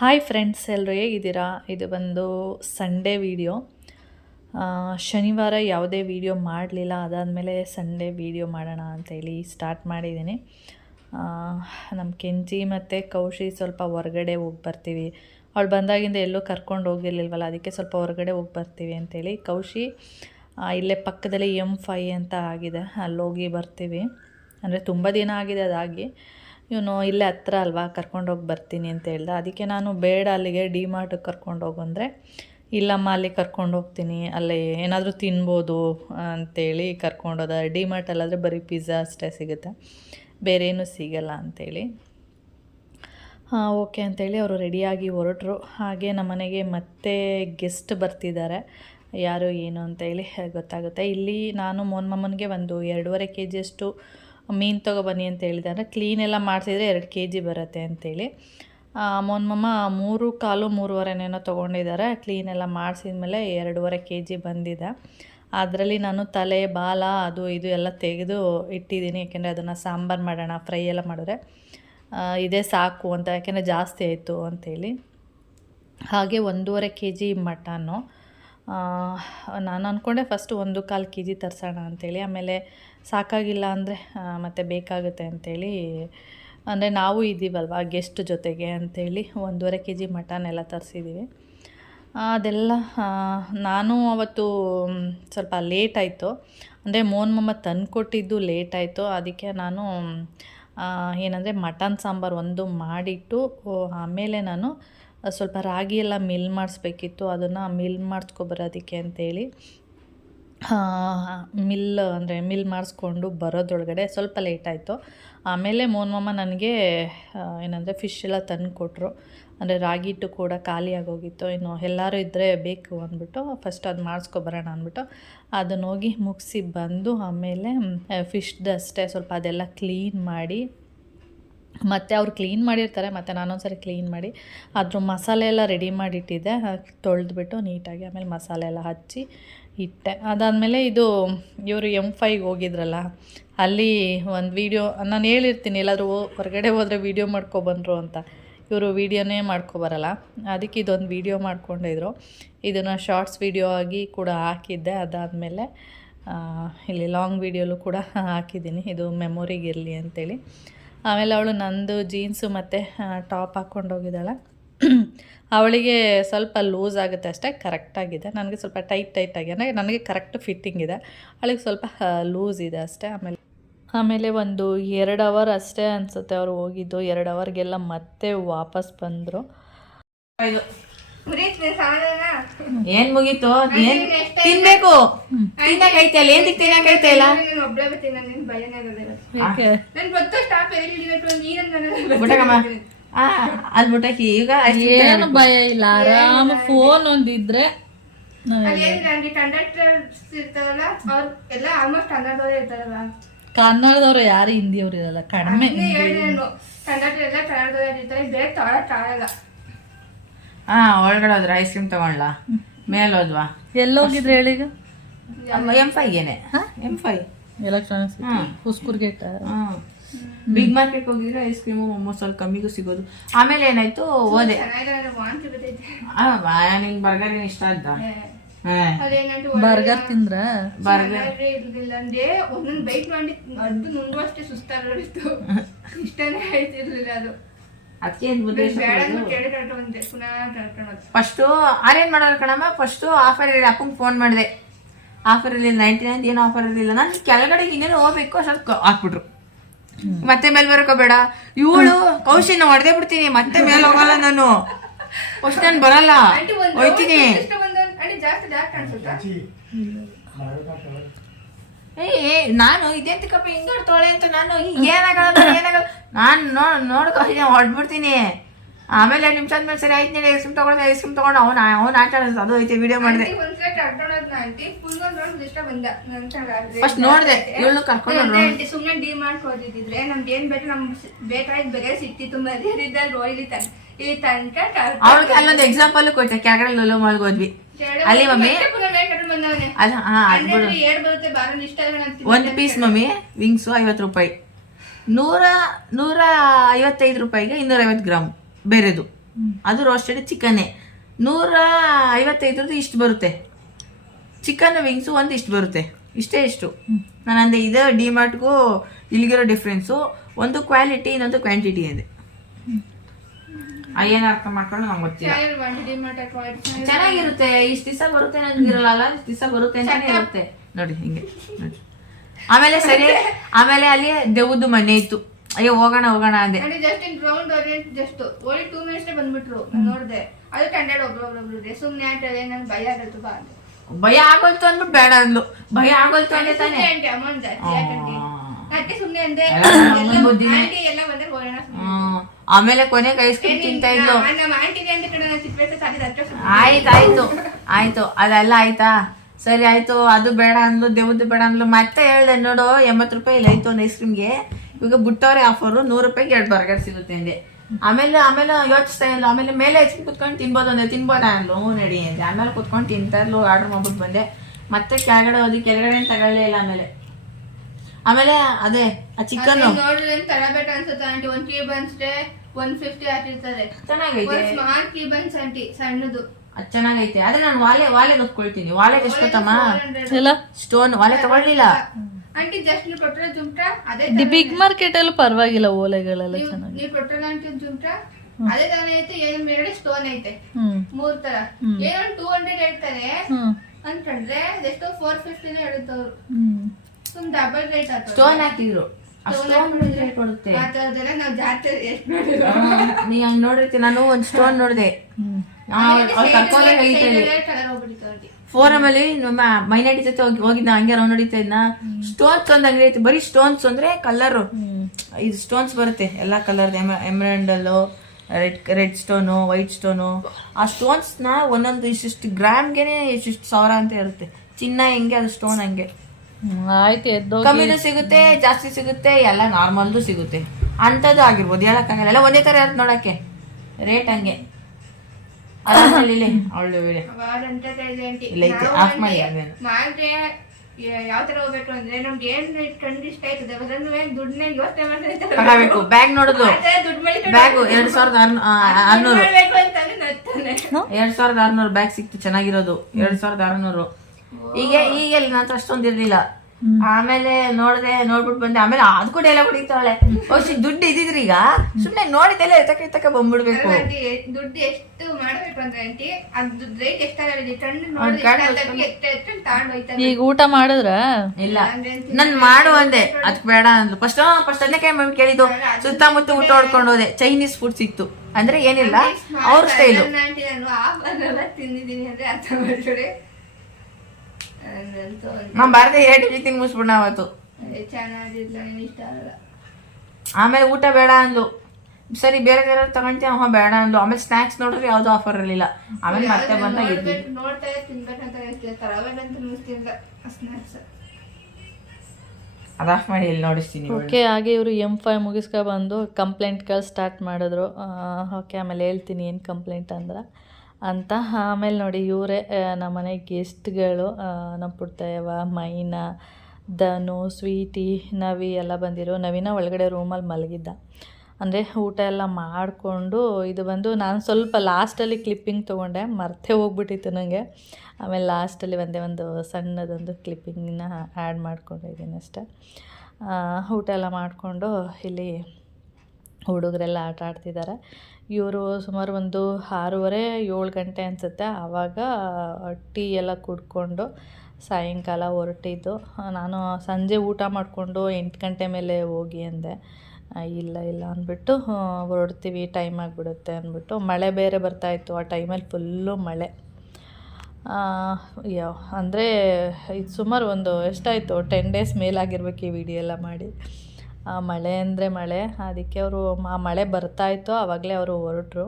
Hi friends ಎಲ್ಲರೂ ಹೇಗಿದ್ದೀರಾ? ಇದು ಬಂದು ಸಂಡೇ ವಿಡಿಯೋ ಶನಿವಾರ ಯಾವುದೇ ವಿಡಿಯೋ ಮಾಡಲಿಲ್ಲ. ಅದಾದಮೇಲೆ ಸಂಡೇ ವಿಡಿಯೋ ಮಾಡೋಣ ಅಂತೇಳಿ ಸ್ಟಾರ್ಟ್ ಮಾಡಿದ್ದೀನಿ. ನಮ್ಮ ಕೆಂಜಿ ಮತ್ತು ಕೌಶಿ ಸ್ವಲ್ಪ ಹೊರಗಡೆ ಹೋಗಿ ಬರ್ತೀವಿ. ಅವಳು ಬಂದಾಗಿಂದ ಎಲ್ಲೂ ಕರ್ಕೊಂಡು ಹೋಗಿರ್ಲಿಲ್ವಲ್ಲ, ಅದಕ್ಕೆ ಸ್ವಲ್ಪ ಹೊರಗಡೆ ಹೋಗಿ ಬರ್ತೀವಿ ಅಂತೇಳಿ ಕೌಶಿ ಇಲ್ಲೇ ಪಕ್ಕದಲ್ಲಿ ಎಂ ಫೈ ಅಂತ ಆಗಿದೆ. ಅಲ್ಲೋಗಿ ಬರ್ತೀವಿ. ಅಂದರೆ ತುಂಬ ದಿನ ಆಗಿದೆ ಅದಾಗಿ. ಇವನು ಇಲ್ಲೇ ಹತ್ರ ಅಲ್ವಾ ಕರ್ಕೊಂಡೋಗಿ ಬರ್ತೀನಿ ಅಂತ ಹೇಳ್ದೆ. ಅದಕ್ಕೆ ನಾನು ಬೇಡ ಅಲ್ಲಿಗೆ ಡಿ ಮಾರ್ಟಿಗೆ ಕರ್ಕೊಂಡೋಗು ಅಂದರೆ, ಇಲ್ಲಮ್ಮ, ಅಲ್ಲಿ ಕರ್ಕೊಂಡು ಹೋಗ್ತೀನಿ, ಅಲ್ಲಿ ಏನಾದರೂ ತಿನ್ಬೋದು ಅಂಥೇಳಿ ಕರ್ಕೊಂಡೋದ ಡಿ ಮಾರ್ಟಲ್ಲಾದರೆ ಬರೀ ಪಿಜ್ಜಾ ಅಷ್ಟೇ ಸಿಗುತ್ತೆ, ಬೇರೆ ಸಿಗಲ್ಲ ಅಂಥೇಳಿ ಹಾಂ, ಓಕೆ ಅಂಥೇಳಿ ಅವರು ರೆಡಿಯಾಗಿ ಹೊರಟರು. ಹಾಗೆ ನಮ್ಮನೆಗೆ ಮತ್ತೆ ಗೆಸ್ಟ್ ಬರ್ತಿದ್ದಾರೆ. ಯಾರು, ಏನು ಅಂತೇಳಿ ಗೊತ್ತಾಗುತ್ತೆ. ಇಲ್ಲಿ ನಾನು ಮೋನ್ಮಮ್ಮನಿಗೆ ಒಂದು ಎರಡೂವರೆ ಕೆ ಜಿಯಷ್ಟು ಮೀನು ತೊಗೊಬನ್ನಿ ಅಂತ ಹೇಳಿದೆ. ಕ್ಲೀನ್ ಎಲ್ಲ ಮಾಡಿಸಿದ್ರೆ ಎರಡು ಕೆ ಜಿ ಬರುತ್ತೆ ಅಂತೇಳಿ. ಮೊನ್ಮಮ್ಮ ಮೂರು ಕಾಲು ಮೂರುವರೆನೇನೋ ತೊಗೊಂಡಿದ್ದಾರೆ ಕ್ಲೀನ್ ಎಲ್ಲ ಮಾಡಿಸಿದ್ಮೇಲೆ ಎರಡೂವರೆ ಕೆ ಜಿ ಬಂದಿದೆ. ಅದರಲ್ಲಿ ನಾನು ತಲೆ, ಬಾಲ, ಅದು ಇದು ಎಲ್ಲ ತೆಗೆದು ಇಟ್ಟಿದ್ದೀನಿ. ಯಾಕೆಂದರೆ ಅದನ್ನು ಸಾಂಬಾರು ಮಾಡೋಣ ಫ್ರೈ ಎಲ್ಲ ಮಾಡಿದ್ರೆ ಇದೇ ಸಾಕು ಅಂತ, ಯಾಕೆಂದರೆ ಜಾಸ್ತಿ ಆಯಿತು ಅಂಥೇಳಿ ಹಾಗೆ ಒಂದೂವರೆ ಕೆ ಜಿ ಮಟನ್ನು. ನಾನು ಅಂದ್ಕೊಂಡೆ ಫಸ್ಟು ಒಂದು ಕಾಲು ಕೆ ಜಿ ತರಿಸೋಣ ಅಂಥೇಳಿ ಆಮೇಲೆ ಸಾಕಾಗಿಲ್ಲ ಅಂದರೆ ಮತ್ತೆ ಬೇಕಾಗುತ್ತೆ ಅಂಥೇಳಿ ಅಂದರೆ ನಾವು ಇದ್ದೀವಲ್ವ ಗೆಸ್ಟ್ ಜೊತೆಗೆ ಅಂಥೇಳಿ ಒಂದೂವರೆ ಕೆ ಜಿ ಮಟನ್ ಎಲ್ಲ ತರಿಸಿದ್ದೀವಿ ಅದೆಲ್ಲ ನಾನು ಅವತ್ತು ಸ್ವಲ್ಪ ಲೇಟ್ ಆಯಿತು, ಅಂದರೆ ಮೋನ್ ಮಮ್ಮ ತಂದುಕೊಟ್ಟಿದ್ದು ಲೇಟ್ ಆಯಿತು, ಅದಕ್ಕೆ ನಾನು ಏನಂದರೆ ಮಟನ್ ಸಾಂಬಾರು ಒಂದು ಮಾಡಿಟ್ಟು ಆಮೇಲೆ ನಾನು ಸ್ವಲ್ಪ ರಾಗಿ ಎಲ್ಲ ಮಿಲ್ ಮಾಡಿಸ್ಬೇಕಿತ್ತು, ಅದನ್ನು ಮಿಲ್ ಮಾಡಿಸ್ಕೊಬರೋದಕ್ಕೆ ಅಂತೇಳಿ. ಮಿಲ್ ಅಂದರೆ ಮಿಲ್ ಮಾಡಿಸ್ಕೊಂಡು ಬರೋದ್ರೊಳಗಡೆ ಸ್ವಲ್ಪ ಲೇಟ್ ಆಯಿತು. ಆಮೇಲೆ ಮೋನ್ಮಮ್ಮ ನನಗೆ ಏನಂದರೆ ಫಿಶ್ ಎಲ್ಲ ತಂದು ಕೊಟ್ಟರು ಅಂದರೆ ರಾಗಿ ಹಿಟ್ಟು ಕೂಡ ಖಾಲಿಯಾಗೋಗಿತ್ತು ಇನ್ನು ಎಲ್ಲರೂ ಇದ್ದರೆ ಬೇಕು ಅಂದ್ಬಿಟ್ಟು ಫಸ್ಟ್ ಅದು ಮಾಡಿಸ್ಕೊಬರೋಣ ಅಂದ್ಬಿಟ್ಟು ಅದನ್ನ ಹೋಗಿ ಮುಗಿಸಿ ಬಂದು ಆಮೇಲೆ ಫಿಶ್ದಷ್ಟೇ ಸ್ವಲ್ಪ ಅದೆಲ್ಲ ಕ್ಲೀನ್ ಮಾಡಿ ಮತ್ತು ಅವ್ರು ಕ್ಲೀನ್ ಮಾಡಿರ್ತಾರೆ, ಮತ್ತು ನಾನೊಂದ್ಸರಿ ಕ್ಲೀನ್ ಮಾಡಿ ಅದ್ರ ಮಸಾಲೆ ಎಲ್ಲ ರೆಡಿ ಮಾಡಿಟ್ಟಿದ್ದೆ ತೊಳೆದ್ಬಿಟ್ಟು ನೀಟಾಗಿ ಆಮೇಲೆ ಮಸಾಲೆ ಎಲ್ಲ ಹಚ್ಚಿ ಇಟ್ಟೆ. ಅದಾದಮೇಲೆ ಇದು ಇವರು ಎಂ ಫೈಗೆ ಹೋಗಿದ್ರಲ್ಲ, ಅಲ್ಲಿ ಒಂದು ವೀಡಿಯೋ ನಾನು ಹೇಳಿರ್ತೀನಿ ಎಲ್ಲಾದರೂ ಹೊರಗಡೆ ಹೋದರೆ ವೀಡಿಯೋ ಮಾಡ್ಕೊಬಂದರು ಅಂತ. ಇವರು ವೀಡಿಯೋನೇ ಮಾಡ್ಕೊಬರಲ್ಲ, ಅದಕ್ಕೆ ಇದೊಂದು ವೀಡಿಯೋ ಮಾಡ್ಕೊಂಡಿದ್ರು. ಇದನ್ನು ಶಾರ್ಟ್ಸ್ ವೀಡಿಯೋ ಆಗಿ ಕೂಡ ಹಾಕಿದ್ದೆ, ಅದಾದಮೇಲೆ ಇಲ್ಲಿ ಲಾಂಗ್ ವೀಡಿಯೋಲು ಕೂಡ ಹಾಕಿದ್ದೀನಿ, ಇದು ಮೆಮೊರಿಗಿರಲಿ ಅಂತೇಳಿ. ಆಮೇಲೆ ಅವಳು ನಂದು ಜೀನ್ಸು ಮತ್ತು ಟಾಪ್ ಹಾಕ್ಕೊಂಡು ಹೋಗಿದ್ದಾಳೆ. ಅವಳಿಗೆ ಸ್ವಲ್ಪ ಲೂಸ್ ಆಗುತ್ತೆ ಅಷ್ಟೇ ಕರೆಕ್ಟಾಗಿದೆ ನನಗೆ ಸ್ವಲ್ಪ ಟೈಟ್ ಟೈಟ್ ಆಗಿ, ಅಂದರೆ ನನಗೆ ಕರೆಕ್ಟ್ ಫಿಟ್ಟಿಂಗ್ ಇದೆ. ಅವಳಿಗೆ ಸ್ವಲ್ಪ ಲೂಸ್ ಇದೆ ಅಷ್ಟೇ, ಆಮೇಲೆ. ಆಮೇಲೆ ಒಂದು ಎರಡು ಅವರ್ ಅಷ್ಟೇ ಅನಿಸುತ್ತೆ ಅವ್ರು ಹೋಗಿದ್ದು. ಎರಡು ಅವರ್ಗೆಲ್ಲ ಮತ್ತೆ ವಾಪಸ್ ಬಂದರು. ಏನ್ ಮುಗೀತು? ಏನ್ ತಿನ್ಬೇಕು? ತಿನ್ನಕ್ ಐತೆ ಅಲ್ಲ ಏನ್ ತಿನ್ನಕ್ ಐತೆ ಇಲ್ಲ ಬುಟಕಿ ಈಗ ಏನು ಭಯ ಇಲ್ಲ ಆರಾಮ ಫೋನ್ ಒಂದಿದ್ರೆ ಎಲ್ಲ ಆಲ್ಮೋಸ್ಟ್ ಕನ್ನಡದವರೇ ಇರ್ತಾರಲ್ಲ ಕನ್ನಡದವ್ರು ಯಾರು ಹಿಂದಿಯವ್ರು ಇರಲ್ಲ ಕಡಿಮೆ ಕನ್ನಡ ಎಲ್ಲ ಕನ್ನಡದವ್ರು ಇರ್ತಾರೆ ಬೇರೆ ಆಗಲ್ಲ ಹಾ ಒಳಗಡೆ ಹೋದ್ರೆ ಐಸ್ ಕ್ರೀಮ್ ತಗೊಂಡ್ಲಾ ಮೇಲೆ ಹೋದ್ವಾ? ಎಲ್ಲೋಗಿದ್ರೆ ಹೇಳೀಗ ಎಂ ಫೈಗೇನೆ ಎಂ ಫೈ ಎಲೆಕ್ಟ್ರಾನಿಕ್ಸ್ ಹುಸ್ಕೂರ್ಗೇಟ ಬಿಗ್ ಮಾರ್ಕೆಟ್ ಹೋಗಿದ್ರೆ ಐಸ್ ಕ್ರೀಮು ಮೊಮೋಸ್ ಅಲ್ಲಿ ಕಮ್ಮಿಗೂ ಸಿಗೋದು. ಆಮೇಲೆ ಏನಾಯ್ತು? ಓದೆ ಆ ವಾಂತಿ ಬರ್ತೈತೆ ನಿಂಗೆ ಬರ್ಗರ್ ಇಷ್ಟ ಆಯ್ತಾ ಹಾ. ಅದೇನಂటే ಬರ್ಗರ್ ತಿಂದ್ರ? ಬರ್ಗರ್ ಇರ್ಲಿಲ್ಲ ಅಂದ್ರೆ ಒಂದೊಂದ್ ಬೈಟ್ ಮಾಡಿ ಅದು ನುಂಗುವಷ್ಟೇ ಸುಸ್ತಾಗಿತ್ತು ಇಷ್ಟನೇ ಆಯ್ತಿರ್ಲಿಲ್ಲ ಅದು. ಫಸ್ಟು ಆರೇನ್ ಮಾಡೋರು ಕಣಮ್ಮ ಫಸ್ಟು ಆಫರ್ ಇರಲಿ ಅಪ್ಪಂಗೆ ಫೋನ್ ಮಾಡಿದೆ. ಆಫರ್ ಇರಲಿಲ್ಲ ನೈಂಟಿ ನೈನ್ ಏನು ಆಫರ್ ಇರಲಿಲ್ಲ. ನಾನು ಕೆಳಗಡೆ ಇನ್ನೇನು ಹೋಗ್ಬೇಕು ಅಷ್ಟೊತ್ತು ಹಾಕ್ಬಿಟ್ರು. ಮತ್ತೆ ಮೇಲೆ ಬರೋಕೋಬೇಡ ಇವಳು ಕೌಶಲ್ಯ ಹೊಡೆದೇ ಬಿಡ್ತೀನಿ ಮತ್ತೆ ಮೇಲೆ ಹೋಗಲ್ಲ ನಾನು. ಫಸ್ಟ್ ನಾನು ಬರಲ್ಲ. ಹೋಯ್ತೀನಿ. ಏ ನಾನು ನಾನು ಇದೆಂತಕ್ಕಪ್ಪ ಹಿಂಗಾಡ್ತಾಳೆ ಅಂತ ನಾನು ಏನಾಗಲ್ಲ ಏನಾಗಲ್ಲ. ನಾನು ನೋಡ್ ನೋಡ್ಕೊ ಹೊಡ್ಬಿಡ್ತೀನಿ ಆಮೇಲೆ ಎರಡು ನಿಮಿಷ ಆದ್ಮೇಲೆ ಸರಿ ಆಯ್ತು ನೀನು ಐಸ್ ಕ್ರೀಮ್ ತಗೊಂಡು ಐಸ್ ಕ್ರೀಮ್ ತಗೊಂಡು ಅವ್ನು ಅವ್ನು ಆಟ ಆಡೋದು ಅದು ಐತೆ ವಿಡಿಯೋ ಮಾಡಿದೆ. ಫಸ್ಟ್ ನೋಡಿದೆ ಇವಳು ಕರ್ಕೊಂಡು ಸುಮ್ನೆ ಡಿ ಮಾರ್ಕ್ ಓದಿದ್ರೆ ನಮ್ಗೆ ಏನ್ ಬೇಕು ನಮ್ ಬೇಕಾಗಿದ್ ಬೇರೆ ಸಿಕ್ತಿತ್ತು ಮರ್ಯಾದಿದ್ದಲ್ಲಿ ರೋಯ್ಲಿ ತನ್ ಇಲ್ಲಿ ತನಕ ಅವಳಿಗೆ ಅಲ್ಲೊಂದು ಎಕ್ಸಾಂಪಲ್ ಕೊಟ್ಟೆ ಕೆಳಗಡೆ ಲುಲು ಮಲ್ಗೋದ್ವಿ ಹೋದ್ವಿ. ಅಲ್ಲಿ ಮಮ್ಮಿ ಅಲ್ಲ ಹಾ ಇಲ್ಲ ಒಂದು ಪೀಸ್ ಮಮ್ಮಿ ವಿಂಗ್ಸು ಐವತ್ತು ರೂಪಾಯಿ. ನೂರ ನೂರ ಐವತ್ತೈದು ರೂಪಾಯಿಗೆ ಇನ್ನೂರ ಐವತ್ತು ಗ್ರಾಮ್. ಬೇರೆದು. ಅದು ರೋಸ್ಟೆಡ್ ಚಿಕನ್ನೇ ನೂರ ಐವತ್ತೈದರದ್ದು ಇಷ್ಟು ಬರುತ್ತೆ. ಚಿಕನ್ ವಿಂಗ್ಸು ಒಂದು ಇಷ್ಟು ಬರುತ್ತೆ. ಇಷ್ಟೇ ಇಷ್ಟು. ನಾನು ಅಂದೆ ಇದು ಡಿಮಾರ್ಟ್ಗೂ ಇಲ್ಲಿಗಿರೋ ಡಿಫ್ರೆನ್ಸು ಒಂದು ಕ್ವಾಲಿಟಿ ಇನ್ನೊಂದು ಕ್ವಾಂಟಿಟಿ ಇದೆ. ಏನು ಅರ್ಥ ಮಾಡ್ಕೊಂಡು ನಂಗೆ ಗೊತ್ತಿಲ್ಲ. ಚೆನ್ನಾಗಿರುತ್ತೆ. ಇಷ್ಟು ದಿವಸ ಬರುತ್ತೆ ನನಗಿರಲ್ಲ ಇಷ್ಟು ದಿವಸ ಬರುತ್ತೆ ಅಂತಾನೆ ಇರುತ್ತೆ. ನೋಡಿ ಹಿಂಗೆ. ನೋಡಿ. ಆಮೇಲೆ ಸರಿ. ಆಮೇಲೆ ಅಲ್ಲಿ ದೆವ್ವದ್ದು ಮನೆ ಇತ್ತು. ಅಯ್ಯೋ ಹೋಗೋಣ ಹೋಗೋಣ ಅಂದೆ. ಅಂದ್ರೆ just in ground orient just only two minutes ಬಂದ್ಬಿಟ್ರು ನೋಡಿದೆ. ಅದು ಕಂಡಾಡ್ ಒಬ್ರೊಬ್ರು ಒಬ್ರು ಸುಮ್ನೆ ಆಟದೆ ನನ್ ಭಯ ಆಗಲ್ತು ಬಾ ಅಂದೆ. ಭಯ ಆಗೋಲ್ತು ಅಂದ್ಬಿಟ್ಟು ಬೇಡ ಅಂದ್ಲು. ಭಯ ಆಗೋಲ್ತು ಅಂದ್ರೆ ತಾನೆ. ಅಮೌಂಟ್ ಜಾಸ್ತಿ ಯಾಕಂಟಿ ಅದಕ್ಕೆ ಸುಮ್ನೆ ಅಂದೆ ಎಲ್ಲ ಬಂದ್ರೆ ಹೋಗೋಣ. ಆಮೇಲೆ ಕೊನೆ ಐಸ್ ಕ್ರೀಮ್ ತಿಂತಾ ಇದ್ಲು. ನಮ್ಮ ಆಂಟಿಗೆ ಅಂತ ಕಡೆ ನಾನು ಚಿಕ್ಕ ಆಯ್ತು ಆಯ್ತು ಆಯ್ತು. ಅದೆಲ್ಲ ಆಯ್ತಾ? ಸರಿ ಆಯ್ತು. ಅದು ಬೇಡ ಅಂದ್ಲು ದೇವದ್ದು ಬೇಡ ಅಂದ್ಲು. ಮತ್ತೆ ಹೇಳ್ದೆ ನೋಡು ಎಂಬತ್ತು ರೂಪಾಯಿ ಇಲ್ಲ ಆಯ್ತು ಒಂದು ಐಸ್ ಕ್ರೀಮ್ಗೆ. ಇವಾಗ ಬುಟ್ಟವ್ರೆ ಆಫರು ನೂರು ರೂಪಾಯಿಗೆ ಎರಡು ಬರ್ಗರ್ ಸಿಗುತ್ತೆ ಅಂದೆ. ಆಮೇಲೆ ಆಮೇಲೆ ಯೋಚಿಸ್ತಾ ಇಲ್ಲ. ಆಮೇಲೆ ಮೇಲೆ ಹೆಚ್ಚಿಗೆ ಕುತ್ಕೊಂಡು ತಿನ್ಬೋದು ಅಂದೆ. ತಿನ್ಬೋದ ಅಂದ್ಲು ನಡಿ ಅಂದೆ. ಆಮೇಲೆ ಕುತ್ಕೊಂಡು ತಿಂತಾ ಇದ್ಲು ಆರ್ಡರ್ ಮಾಡ್ಬಿಟ್ಟು ಬಂದೆ. ಮತ್ತೆ ಕೆಳಗಡೆ ಹೋದಿ ಕೆಳಗಡೆ ತಗೊಳ್ಳೇ ಇಲ್ಲ ಆಮೇಲೆ. ಆಮೇಲೆ ಅದೇ ಆ ಚಿಕನ್ ತರಬೇಕ ಅನ್ಸುತ್ತೆ ಆಂಟಿ. ಒಂದ್ ಕೀ ಬನ್ಸ್ರೆ ಒನ್ ಫಿಫ್ಟಿ ಹಾಕಿರ್ತಾರೆ. ಚೆನ್ನಾಗೈತೆ. ಬನ್ಸ್ ಆಂಟಿ ಸಣ್ಣದು. ಅದು ಚೆನ್ನಾಗೈತೆ. ಆದ್ರೆ ನಾನು ವಾಲೆ ವಾಲೆ ನೋಡ್ಕೊಳ್ತೀನಿ ವಾಲೆ ಎಷ್ಟು ಮಾ ಎಲ್ಲ ಸ್ಟೋನ್ ವಾಲೆ ತಗೊಳ್ಳಿಲ್ಲ ಆಂಟಿ ಜಸ್ಟ್ ನೀವು ಕೊಟ್ಟರೆ ಜುಮ್ಟ ಅದೇ ಬಿಗ್ ಮಾರ್ಕೆಟ್ ಅಲ್ಲೂ ಪರವಾಗಿಲ್ಲ ಓಲೆಗಳೆಲ್ಲ ನೀವು ಚೆನ್ನಾಗಿ. ನೀವು ಕೊಟ್ಟರೆ ಆಂಟಿ ಜುಮ್ಟ ಅದೇ ತರ ಐತೆ ಏನು ಮೇಲ್ಗಡೆ ಸ್ಟೋನ್ ಐತೆ. ಮೂರ್ ತರ. ಏನೋ ಟೂ ಹಂಡ್ರೆಡ್ ಹೇಳ್ತಾರೆ. ಅನ್ಕೊಂಡ್ರೆ ಎಷ್ಟೋ ಫೋರ್ ಫಿಫ್ಟಿನ ಹೇಳುತ್ತವ್ರು ಸುಮ್ ಡಬಲ್ ರೇಟ್ ಸ್ಟೋನ್ ಹಾಕಿದ್ರು. ನೀ ಹಂಗ್ ನೋಡಿರ್ತೀನಿ ನಾನು ಒಂದ್ ಸ್ಟೋನ್ ನೋಡಿದೆ. ಕರ್ಕೊಂಡೇ ಹೋಗ್ಬಿಟ್ಟಿತ್ತು ಫೋರಮ್ ಅಲ್ಲಿ ನಮ್ಮ ಮೈನಾರಿಟಿ ಜೊತೆ ಹೋಗಿ ಹೋಗಿದ್ದ ಹಂಗೆ ರೌಂಡ್ ಹೊಡಿತಾ ಇದ್ನ. ಸ್ಟೋನ್ಸ್ ಒಂದ್ ಅಂಗಡಿ ಐತಿ. ಬರೀ ಸ್ಟೋನ್ಸ್ ಅಂದ್ರೆ ಕಲರ್ ಇದು ಸ್ಟೋನ್ಸ್ ಬರುತ್ತೆ. ಎಲ್ಲಾ colour ಎಮರಂಡಲ್ಲು red red stone white stone ಆ ಸ್ಟೋನ್ಸ್ನ ಒಂದೊಂದು ಇಷ್ಟಿಷ್ಟು ಗ್ರಾಮ್ಗೆನೆ ಇಷ್ಟಿಷ್ಟು ಸಾವಿರ ಅಂತ ಇರುತ್ತೆ. ಚಿನ್ನ ಹೆಂಗೆ ಅದು ಸ್ಟೋನ್ ಹಂಗೆ. ಕಮ್ಮಿನು ಆಯ್ತು ಸಿಗುತ್ತೆ ಜಾಸ್ತಿ ಸಿಗುತ್ತೆ ಎಲ್ಲ ನಾರ್ಮಲ್ದು ಸಿಗುತ್ತೆ. ಅಂಥದ್ದು ಆಗಿರ್ಬೋದು. ಹೇಳಕ್ಕಾಗಲ್ಲ. ಎಲ್ಲ ಒಂದೇ ಥರ ಇರುತ್ತೆ ನೋಡಕ್ಕೆ. ರೇಟ್ ಹಂಗೆ. ಅವಳು ಇಲ್ಲ ಐತೆ, ಆಫ್ ಮಾಡಿ ಅದೇನು. ಯಾವ ತರ ಹೋಗ್ಬೇಕು ಅಂದ್ರೆ ನಮ್ಗೆ ಏನ್ ಕಂಡು ಇಷ್ಟ ಆಯ್ತದೆ? ಅದನ್ನು ದುಡ್ಡನ್ನ ಯೋಚನೆ ಮಾಡ್ತಾ ಬ್ಯಾಗ್ ನೋಡುದು. ಬ್ಯಾಗ್ ಎರಡ್ ಸಾವಿರದ ಆರ್ನೂರು ಎರಡ್ ಸಾವಿರದ ಆರ್ನೂರು ಬ್ಯಾಗ್ ಸಿಕ್ತು ಚೆನ್ನಾಗಿರೋದು. ಎರಡ್ ಸಾವಿರದ ಆರ್ನೂರು ಈಗ ಈಗ ಅಷ್ಟೊಂದು ಇರ್ಲಿಲ್ಲ. ಆಮೇಲೆ ನೋಡ್ದೆ ನೋಡ್ಬಿಟ್ಟು ಬಂದೆ. ಆಮೇಲೆ ಅದಕ್ಕೂ ಎಲ್ಲ ಹೊಡಿತಾಳೆ ಔಷಧಿ ದುಡ್ಡು ಇದ್ದಿದ್ರಿ ಈಗ? ಸುಮ್ನೆ ನೋಡಿದೆಲ್ಲ ಎತ್ತಕ್ಕೆ ಎತ್ತಕ ಬಂದ್ಬಿಡ್ಬೇಕು. ದುಡ್ಡು ಎಷ್ಟು ಮಾಡ್ಬೇಕು ಅಂದ್ರೆ ಆಂಟಿ ಅದು ರೇಟ್ ಎಷ್ಟಾಗಿದೆ ಈಗ ಊಟ ಮಾಡಿದ್ರ? ಇಲ್ಲ. ನನ್ ಮಾಡು ಅಂದೆ. ಅದಕ್ಕೆ ಬೇಡ ಅಂದ್ರು ಫಸ್ಟ್ ಫಸ್ಟ್ ಅದನ್ನೇ ಕೈ ಮಮ್ಮಿ ಕೇಳಿದ್ದು ಸುತ್ತಮುತ್ತ ಊಟ ಹೊಡ್ಕೊಂಡು ಹೋದೆ. ಚೈನೀಸ್ ಫುಡ್ ಸಿಕ್ತು ಅಂದ್ರೆ ಏನಿಲ್ಲ ಅವ್ರ ಸ್ಟೈಲು ತಿಂದಿದ್ದೀನಿ ಅಂದ್ರೆ ಅರ್ಥ ಮಾಡ್ಕೊಡಿ. ನಂದಂತೂ ನಾವ್ ಎರಡು ಏಟ್ ತಿಂದು ಮುಗಿಸ್ಬಿಡ ಅವತ್ತು ಅದೇ ಚೆನ್ನಾಗಿಲ್ಲ ನೀನ್ ಇಷ್ಟ ಆಗಲ್ಲ. ಆಮೇಲೆ ಊಟ ಬೇಡ ಅಂದ್ಲು. ಸರಿ ಬೇರೆ ಬೇರೆ ತಗೊಂತೀವಿ ಅವ ಬೇಡ ಅಂದ್ಲು. ಆಮೇಲೆ ಸ್ನಾಕ್ಸ್ ನೋಡಿದ್ರೆ ಯಾವ್ದು ಆಫರ್ ಇರಲಿಲ್ಲ. ಆಮೇಲೆ ಮತ್ತೆ ಬಂದಾಗ ನೋಡ್ತಾ ತಿನ್ಬೇಕಂತ ಅದ್ ಆಫ್ ಮಾಡಿ ಇಲ್ಲಿ ನೋಡಿಸ್ತೀನಿ ಓಕೆ ಹಾಗೆ ಇವರು ಎಂ ಫೈವ್ ಮುಗಿಸ್ಕೊ ಬಂದು ಕಂಪ್ಲೇಂಟ್ಗಳು ಸ್ಟಾರ್ಟ್ ಮಾಡಿದ್ರು. ಓಕೆ ಆಮೇಲೆ ಹೇಳ್ತೀನಿ ಏನು ಕಂಪ್ಲೇಂಟ್ ಅಂದ್ರೆ. ಅಂತ. ಆಮೇಲೆ ನೋಡಿ ಇವರೇ ನಮ್ಮ ಮನೆ ಗೆಸ್ಟ್ಗಳು ನಮ್ಮ ಪುಟ್ಟಯವ ಮೈನಾ, ಧನು, ಸ್ವೀಟಿ, ನವಿ ಎಲ್ಲ ಬಂದಿರೋ. ನವಿನ ಒಳಗಡೆ ರೂಮಲ್ಲಿ ಮಲಗಿದ್ದ. ಅಂದರೆ ಊಟ ಎಲ್ಲ ಮಾಡಿಕೊಂಡು ಇದು ಬಂದು ನಾನು ಸ್ವಲ್ಪ ಲಾಸ್ಟಲ್ಲಿ ಕ್ಲಿಪ್ಪಿಂಗ್ ತೊಗೊಂಡೆ. ಮರ್ತೆ ಹೋಗ್ಬಿಟ್ಟಿತ್ತು ನನಗೆ ಆಮೇಲೆ ಲಾಸ್ಟಲ್ಲಿ ಒಂದೇ ಒಂದು ಸಣ್ಣದೊಂದು ಕ್ಲಿಪ್ಪಿಂಗ್ನ ಆ್ಯಡ್ ಮಾಡ್ಕೊಂಡಿದ್ದೀನಿ ಅಷ್ಟೆ. ಊಟ ಎಲ್ಲ ಮಾಡಿಕೊಂಡು ಇಲ್ಲಿ ಹುಡುಗರೆಲ್ಲ ಆಟ ಆಡ್ತಿದ್ದಾರೆ. ಇವರು ಸುಮಾರು ಒಂದು ಆರೂವರೆ, ಏಳು ಗಂಟೆ ಅನಿಸುತ್ತೆ. ಆವಾಗ ಟೀ ಎಲ್ಲ ಕುಡ್ಕೊಂಡು ಸಾಯಂಕಾಲ ಹೊರಟಿದ್ದು. ನಾನು ಸಂಜೆ ಊಟ ಮಾಡಿಕೊಂಡು ಎಂಟು ಗಂಟೆ ಮೇಲೆ ಹೋಗಿ ಅಂದೆ. ಇಲ್ಲ ಇಲ್ಲ ಅಂದ್ಬಿಟ್ಟು ಹೊರಡ್ತೀವಿ ಟೈಮ್ ಆಗಿಬಿಡುತ್ತೆ ಅಂದ್ಬಿಟ್ಟು. ಮಳೆ ಬೇರೆ ಬರ್ತಾಯಿತ್ತು ಆ ಟೈಮಲ್ಲಿ ಫುಲ್ಲು ಮಳೆ. ಯಾವ ಅಂದರೆ ಇದು ಸುಮಾರು ಒಂದು ಎಷ್ಟಾಯಿತು? ಟೆನ್ ಡೇಸ್ ಮೇಲಾಗಿರ್ಬೇಕು ಈ ವಿಡಿಯೋ ಎಲ್ಲ ಮಾಡಿ. ಮಳೆ ಅಂದರೆ ಮಳೆ. ಅದಕ್ಕೆ ಅವರು ಆ ಮಳೆ ಬರ್ತಾಯಿತ್ತು ಆವಾಗಲೇ ಅವರು ಹೊರಟ್ರು.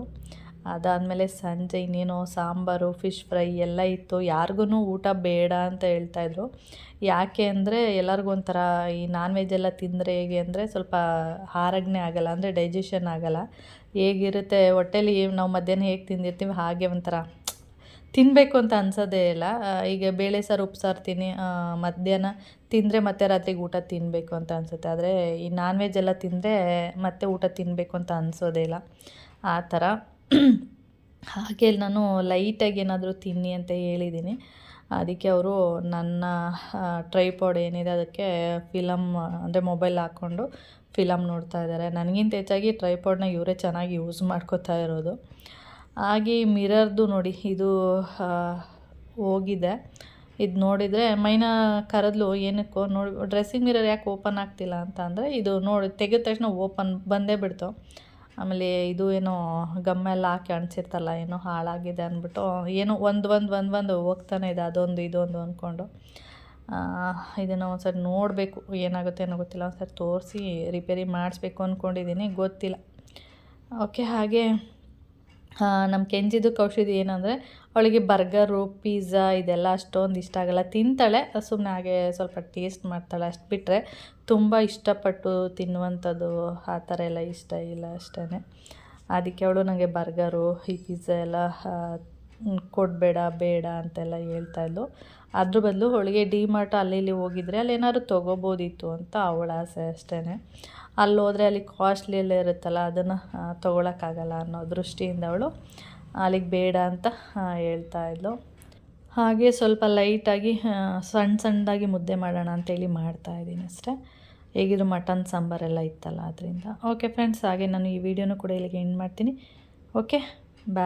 ಅದಾದಮೇಲೆ ಸಂಜೆ ಇನ್ನೇನು ಸಾಂಬಾರು ಫಿಶ್ ಫ್ರೈ ಎಲ್ಲ ಇತ್ತು. ಯಾರಿಗೂ ಊಟ ಬೇಡ ಅಂತ ಹೇಳ್ತಾಯಿದ್ರು ಯಾಕೆ ಅಂದರೆ ಎಲ್ಲರಿಗೂ ಒಂಥರ ಈ ನಾನ್ ವೆಜ್ ಎಲ್ಲ ತಿಂದರೆ ಹೇಗೆ ಅಂದರೆ ಸ್ವಲ್ಪ ಹಾರಗ್ನೆ ಆಗಲ್ಲ, ಅಂದರೆ ಡೈಜೆಷನ್ ಆಗಲ್ಲ. ಹೇಗಿರುತ್ತೆ, ಹೊಟ್ಟೆಲಿ ನಾವು ಮಧ್ಯಾಹ್ನ ಹೇಗೆ ತಿಂದಿರ್ತೀವಿ ಹಾಗೆ ಒಂಥರ. ತಿನ್ನಬೇಕು ಅಂತ ಅನ್ಸೋದೇ ಇಲ್ಲ. ಈಗ ಬೇಳೆ ಸಾರು ಉಪ್ಸಾರು ತಿನ್ನಿ ಮಧ್ಯಾಹ್ನ ತಿಂದರೆ ಮತ್ತೆ ರಾತ್ರಿಗೆ ಊಟ ತಿನ್ನಬೇಕು ಅಂತ ಅನಿಸುತ್ತೆ. ಆದರೆ ಈ ನಾನ್ ವೆಜ್ ಎಲ್ಲ ತಿಂದರೆ ಮತ್ತೆ ಊಟ ತಿನ್ನಬೇಕು ಅಂತ ಅನಿಸೋದೇ ಇಲ್ಲ. ಆ ಥರ. ಹಾಗೆ ನಾನು ಲೈಟಾಗಿ ಏನಾದರೂ ತಿನ್ನಿ ಅಂತ ಹೇಳಿದ್ದೀನಿ ಅದಕ್ಕೆ ಅವರು ನನ್ನ ಟ್ರೈಪಾಡ್ ಏನಿದೆ ಅದಕ್ಕೆ ಫಿಲಮ್ ಅಂದರೆ ಮೊಬೈಲ್ ಹಾಕ್ಕೊಂಡು ಫಿಲಮ್ ನೋಡ್ತಾ ಇದ್ದಾರೆ. ನನಗಿಂತ ಹೆಚ್ಚಾಗಿ ಟ್ರೈಪಾಡ್ನ ಇವರೇ ಚೆನ್ನಾಗಿ ಯೂಸ್ ಮಾಡ್ಕೋತಾ ಇರೋದು. ಹಾಗೆ ಮಿರರ್ದು ನೋಡಿ, ಇದು ಹೋಗಿದೆ. ಇದು ನೋಡಿದರೆ ಮೈನ ಕರೆದ್ಲು ಏನಕ್ಕೋ ನೋಡಿ, ಡ್ರೆಸ್ಸಿಂಗ್ ಮಿರರ್ ಯಾಕೆ ಓಪನ್ ಆಗ್ತಿಲ್ಲ ಅಂತ ಅಂದರೆ, ಇದು ನೋಡಿ ತೆಗೆದ ತಕ್ಷಣ ಓಪನ್ ಬಂದೇ ಬಿಡ್ತು. ಆಮೇಲೆ ಇದು ಏನೋ ಗಮ್ಮ ಎಲ್ಲ ಹಾಕಿ ಅಣಿಸಿರ್ತಲ್ಲ ಏನೋ ಹಾಳಾಗಿದೆ ಅಂದ್ಬಿಟ್ಟು, ಏನೋ ಒಂದು ಒಂದು ಒಂದು ಒಂದು ಹೋಗ್ತಾನೆ ಇದೆ, ಅದೊಂದು ಇದೊಂದು ಅಂದ್ಕೊಂಡು ಇದನ್ನು ಒಂದ್ಸರಿ ನೋಡಬೇಕು, ಏನಾಗುತ್ತೆ ಏನೋ ಗೊತ್ತಿಲ್ಲ, ಒಂದ್ಸರಿ ತೋರಿಸಿ, ರಿಪೇರಿ ಮಾಡಿಸ್ಬೇಕು ಅಂದ್ಕೊಂಡಿದ್ದೀನಿ ಗೊತ್ತಿಲ್ಲ. ಓಕೆ, ಹಾಗೆ ನಮ್ಮ ಕೆಂಜಿದು ಕೌಶಿದು ಏನಂದರೆ, ಅವಳಿಗೆ ಬರ್ಗರು, ಪಿಜ್ಜಾ ಇದೆಲ್ಲ ಅಷ್ಟೊಂದು ಇಷ್ಟ ಆಗಲ್ಲ. ತಿಂತಾಳೆ ಸುಮ್ಮನೆ ಹಾಗೆ ಸ್ವಲ್ಪ ಟೇಸ್ಟ್ ಮಾಡ್ತಾಳೆ ಅಷ್ಟು ಬಿಟ್ಟರೆ ತುಂಬ ಇಷ್ಟಪಟ್ಟು ತಿನ್ನುವಂಥದ್ದು ಆ ಥರ ಎಲ್ಲ ಇಷ್ಟ ಇಲ್ಲ ಅಷ್ಟೇ ಅದಕ್ಕೆ ಅವಳು ನನಗೆ ಬರ್ಗರು, ಈ ಪಿಝಾ ಎಲ್ಲ ಕೊಡಬೇಡ, ಬೇಡ ಅಂತೆಲ್ಲ ಹೇಳ್ತಾ ಇದ್ಲು. ಅದ್ರ ಬದಲು ಅವಳಿಗೆ ಡಿ ಮಾರ್ಟ್ ಅಲ್ಲಿ ಇಲ್ಲಿ ಹೋಗಿದ್ರೆ ಅಲ್ಲಿ ಏನಾದ್ರು ತೊಗೋಬೋದಿತ್ತು ಅಂತ ಅವಳ ಆಸೆ ಅಷ್ಟೇ ಅಲ್ಲಿ ಹೋದರೆ ಅಲ್ಲಿ ಕಾಸ್ಟ್ಲಿ ಎಲ್ಲ ಇರುತ್ತಲ್ಲ, ಅದನ್ನು ತೊಗೊಳಕ್ಕಾಗಲ್ಲ ಅನ್ನೋ ದೃಷ್ಟಿಯಿಂದ ಅವಳು ಅಲ್ಲಿಗೆ ಬೇಡ ಅಂತ ಹೇಳ್ತಾ ಇದ್ಲು. ಹಾಗೆ ಸ್ವಲ್ಪ ಲೈಟಾಗಿ ಸಣ್ಣ ಸಣ್ಣದಾಗಿ ಮುದ್ದೆ ಮಾಡೋಣ ಅಂತೇಳಿ ಮಾಡ್ತಾ ಇದ್ದೀನಿ ಅಷ್ಟೇ. ಹೇಗಿದ್ರು ಮಟನ್, ಸಾಂಬಾರೆಲ್ಲ ಇತ್ತಲ್ಲ ಅದರಿಂದ. ಓಕೆ ಫ್ರೆಂಡ್ಸ್ ಹಾಗೆ ನಾನು ಈ ವಿಡಿಯೋನೂ ಕೂಡ ಇಲ್ಲಿಗೆ ಎಂಡ್ ಮಾಡ್ತೀನಿ. ಓಕೆ